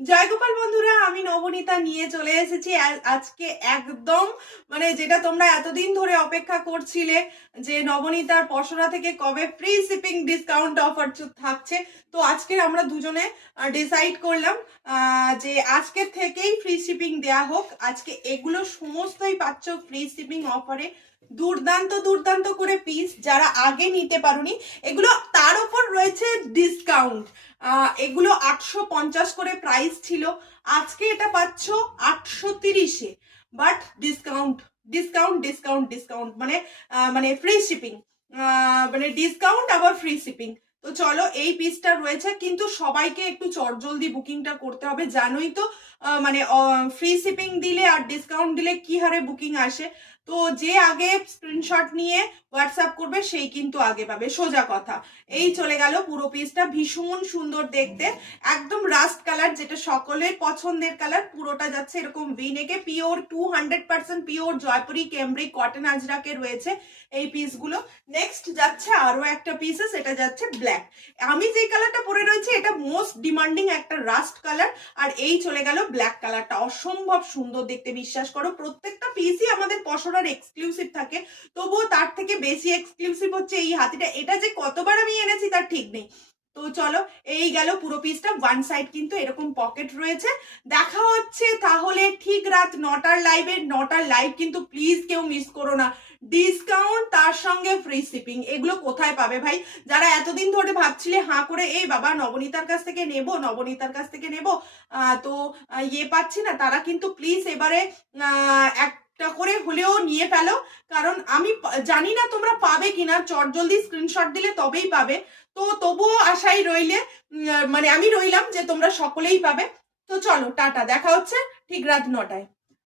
জয়গোপাল বন্ধুরা, আমি নবনীতা নিয়ে চলে এসেছি আজকে একদম মানে যেটা তোমরা এতদিন ধরে অপেক্ষা করছিলে যে নবনীতার পসরা থেকে কবে ফ্রি শিপিং ডিসকাউন্ট অফার থাকছে। তো আজকের আমরা দুজনে ডিসাইড করলাম যে আজকের থেকেই ফ্রি শিপিং দেয়া হোক। আজকে এগুলো সমস্তই পাচ্ছ ফ্রি শিপিং অফারে। দুর্দান্ত দুর্দান্ত করে পিস, যারা আগে নিতে পারোনি এগুলো তার উপর রয়েছে ডিসকাউন্ট। এগুলো 850 করে প্রাইস ছিল, আজকে এটা পাচ্ছ 830-এ। But discount discount discount discount মানে মানে ফ্রি শিপিং, মানে ডিসকাউন্ট আবার ফ্রি শিপিং। তো চলো, এই পিসটা রয়েছে, কিন্তু সবাইকে একটু চটজলদি বুকিংটা করতে হবে। জানোই তো মানে ফ্রি শিপিং দিলে আর ডিসকাউন্ট দিলে কি হারে বুকিং আসে। তো যে আগে স্ক্রিনশট নিয়ে হোয়াটসঅ্যাপ করবে সেই কিন্তু আগে পাবে, সোজা কথা। এই চলে গেল পুরো পিসটা, ভীষণ সুন্দর দেখতে, একদম রাস্ট কালার, যেটা সকলের পছন্দের কালার। পুরোটা যাচ্ছে এরকম ভিনেকে, pure 200% pure Jaipuri cambric cotton আজরাকে রয়েছে এই পিসগুলো। নেক্সট যাচ্ছে আরো একটা পিসেস, এটা যাচ্ছে ব্ল্যাক। আমি যে কালারটা পরে রয়েছে এটা মোস্ট ডিমান্ডিং একটা রাস্ট কালার, আর এই চলে গেল ব্ল্যাক কালারটা, অসম্ভব সুন্দর দেখতে। বিশ্বাস করো, প্রত্যেকটা পিসই আমাদের পসরার এক্সক্লুসিভ থাকে, তবুও তার থেকে বেশি এক্সক্লুসিভ হচ্ছে এই হাতিটা। এটা যে কতবার আমি এনেছি তার ঠিক নেই। তো চলো, এই গেল পুরো পিসটা। ওয়ান সাইড কিন্তু এরকম পকেট রয়েছে। দেখা হচ্ছে তাহলে ঠিক রাত 9টার লাইভে। 9টার লাইভ কিন্তু প্লিজ কেউ মিস করো না। ডিসকাউন্ট তার সঙ্গে ফ্রি শিপিং, এগুলো কোথায় পাবে ভাই? যারা এতদিন ধরে ভাবছিলে হাঁ করে এই বাবা নবনীতার কাছ থেকে নেব, নবনীতার কাছ থেকে নেব, তো পাচ্ছি না, তারা কিন্তু প্লিজ এবারে একটা করে হলেও নিয়ে ফেলো। কারণ আমি জানি না তোমরা পাবে কিনা, চটজলদি স্ক্রিনশট দিলে তবেই পাবে। তো তবুও আশাই রইলে, মানে আমি রইলাম যে তোমরা সকলেই পাবে। তো চলো, টাটা, দেখা হচ্ছে ঠিক রাত 9টায়।